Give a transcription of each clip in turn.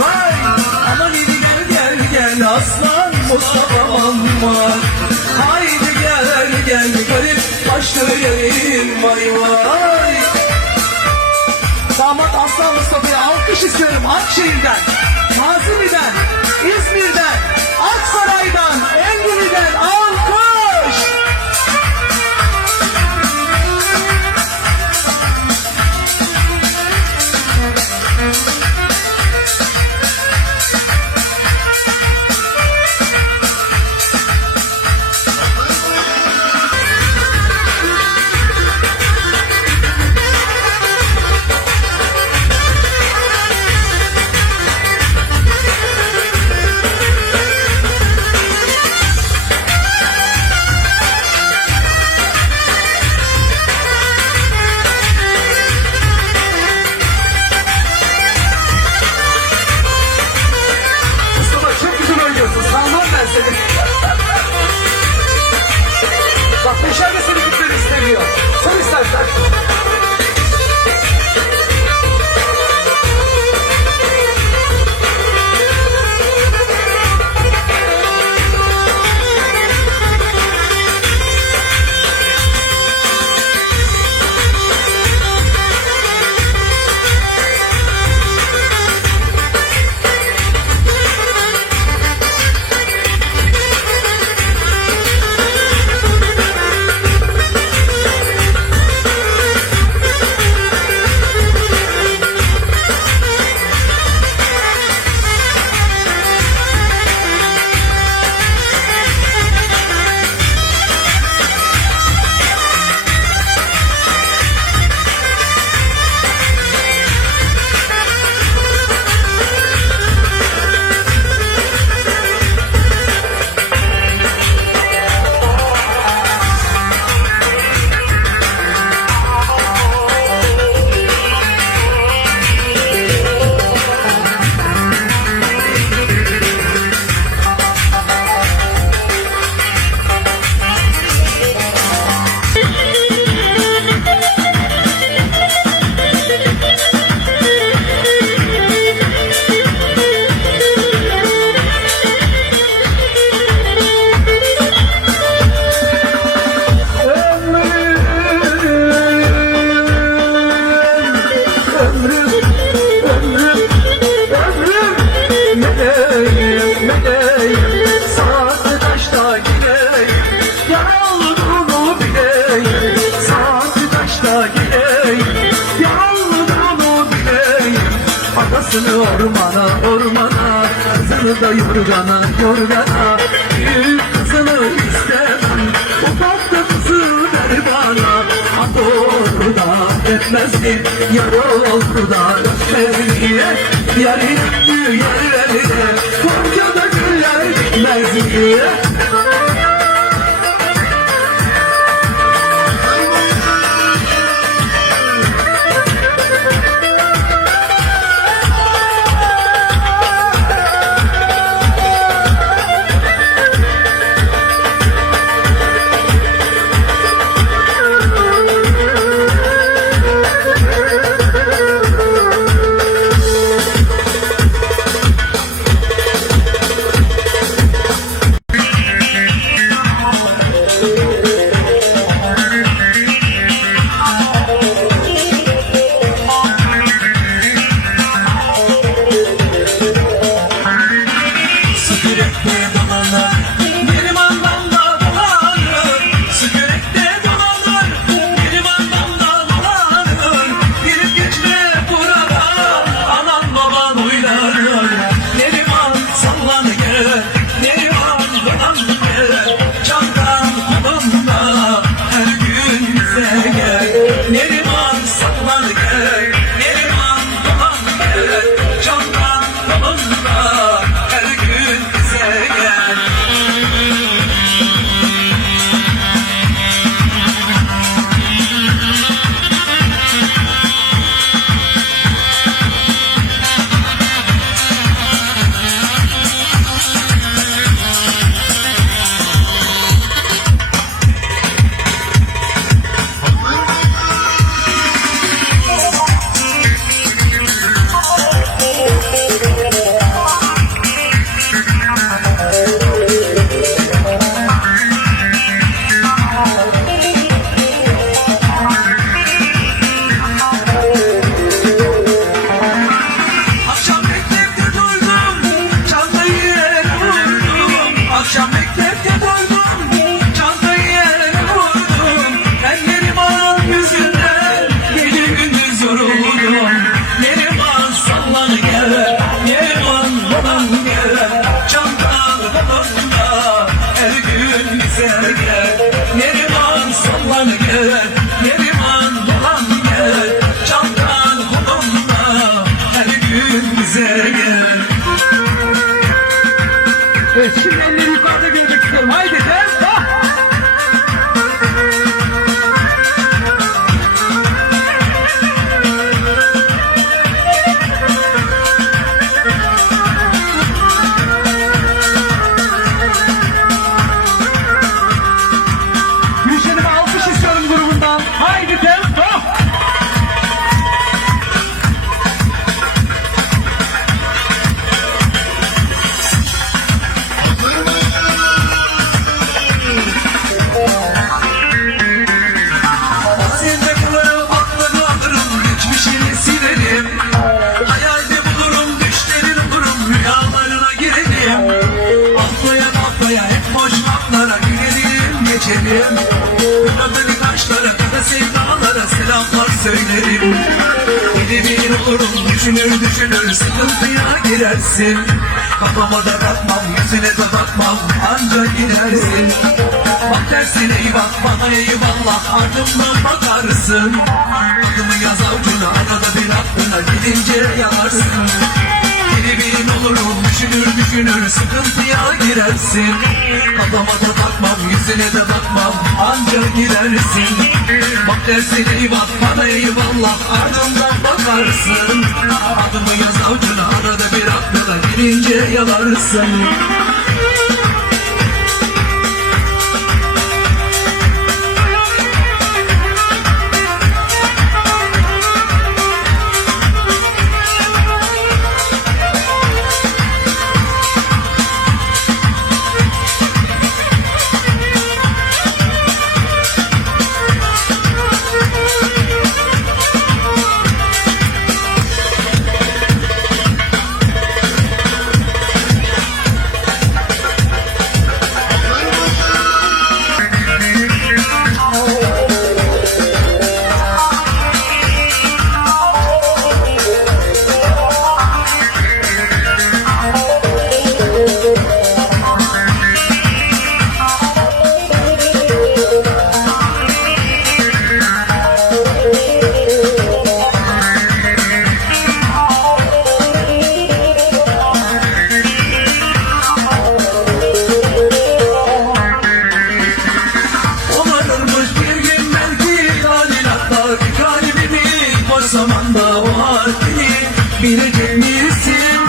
vay Aman idi gel gel gel aslan Mustafa'm aman Haydi gel gel garip başlı yarim vay vay. Damat Aslan Mustafa'ya alkış istiyorum Akşehir'den, Mazimi'den, İzmir'den, Aksaray'dan, Engili'den alkış! Mustafa Kızını da yorgana, yorgana Büyük kızını istemem. Ufak da kızı ver bana. At oldu da etmezdi Yar oldu da sevgiye Yarın yerlerine Gonca da güller bitmez düşünür düşünür. Sıkıntıya girersin. Kafama da bakmam yüzüne de bakmam. Anca gidersin Bak tersine eyvah bana eyvallah. Ardımdan bakarsın. Adımı yaz avcuna arada bir aklına Gidince yanarsın düşünür Sıkıntıya girersin. Kafama da takmam yüzüne de bakmam Anca girersin. Bak tersine eyvah bana eyvallah Ardımdan bakarsın. Adımı yaz avcuna arada bir aklına Gidince yanarsın bilecek misin?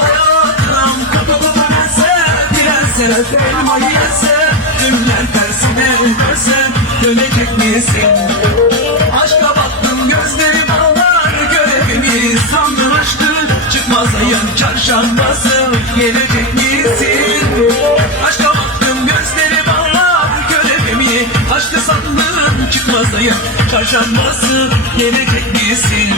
Hayatım kapalı dönerse dilerse elmayı yese Günler tersine dönse dönecek misin? Aşka baktım gözlerim ağlar görevimi sandım aşkı Çıkmaz ayın çarşambası gelecek misin? Aşka baktım gözlerim ağlar görevimi Aşkı sandım çıkmaz ayın çarşambası gelecek misin?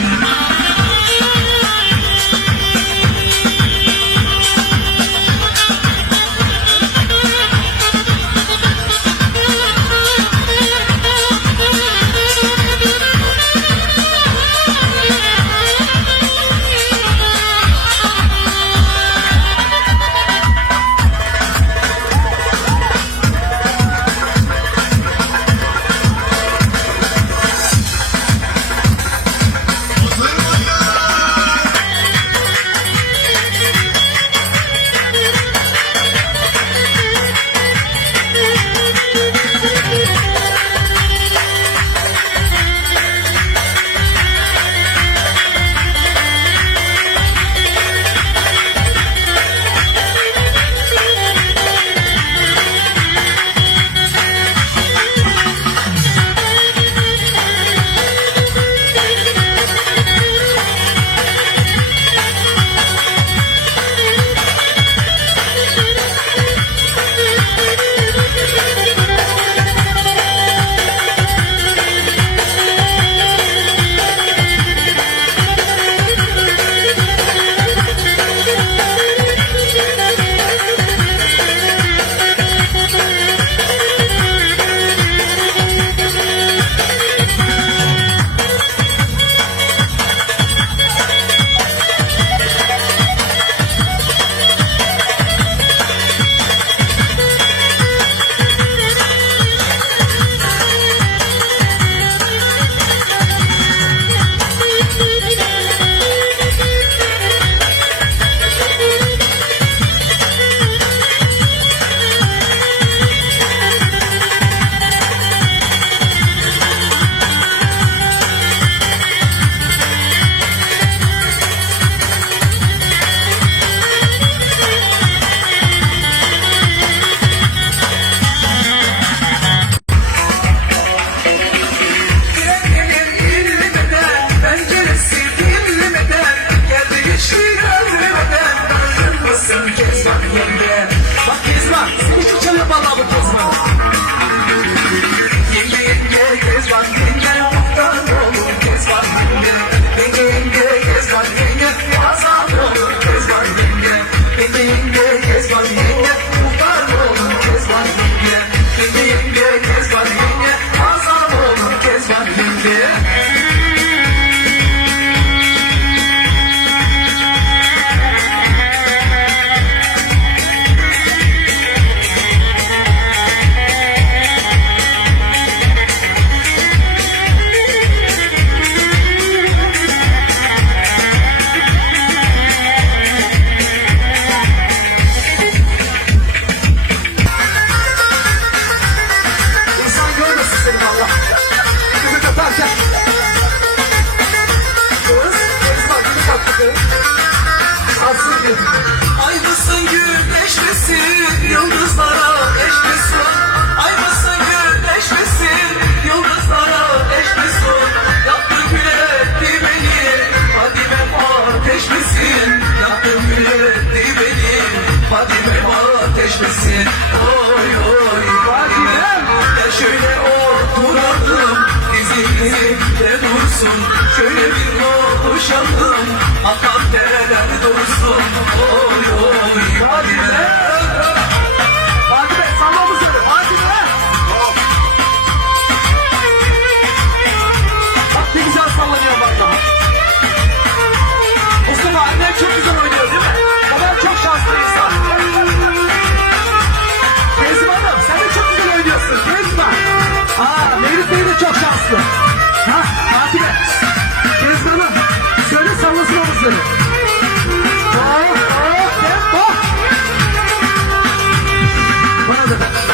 yaşandım. Akan dereler dursun Oy oy hadi brother.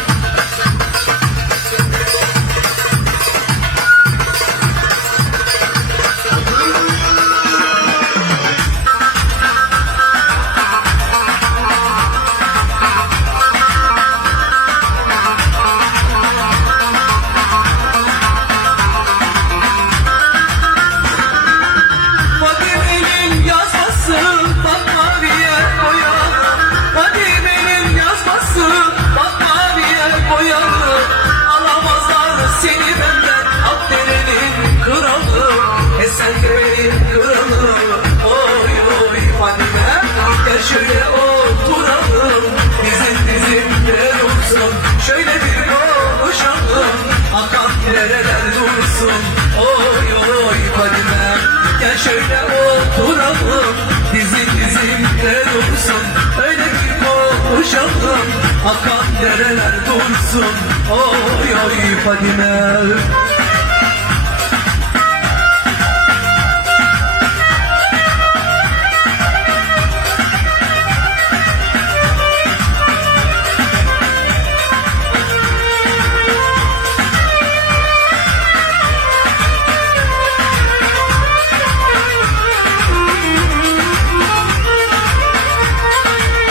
canım Akan dereler dursun Oy oy Fadime.